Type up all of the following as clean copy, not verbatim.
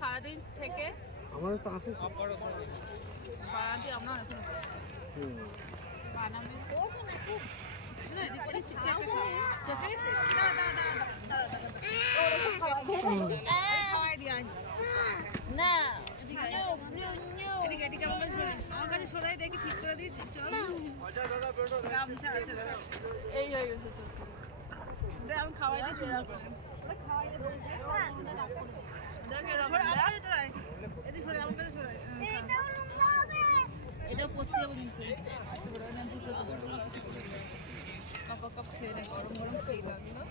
সারাদিন থেকে আমার তো আছে বানাতে আমরা এখন বানাবে ওসে না খুব না এদিকে চেপে গেছে না এদিকে আমার কাছে সরাই দেখি ঠিক করে দিই চল গামছা আছে এই হয়ে গেছে আমি খাওয়াই দিচ্ছি খাওয়াই দেবো এটা পড়তে যাবো কিন্তু কাপ ছেড়ে নেই গরম গরম সেই লাগলো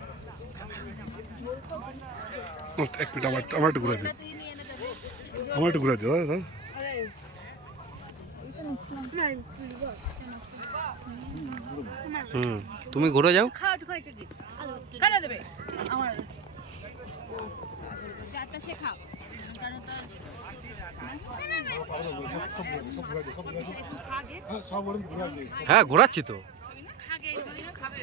এক মিনিট আমার একটু ঘুরে দিও আমার একটু ঘুরে দিও দাদা তুমি ঘুরে যাও খাওয়া দেবে আমার চারটা সে খাও কারণ হ্যাঁ ঘোরাচ্ছি তো খাবে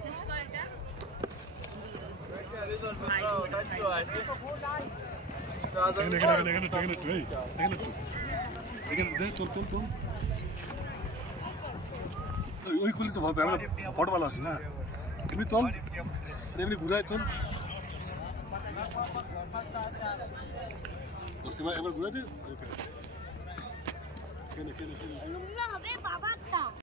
শেষ করে এটা ওই খুলি তো ভাবে আমরা ফটো ভালো আছি না এমনি চল এমনি ঘুরাই চল এবার ঘুরে দে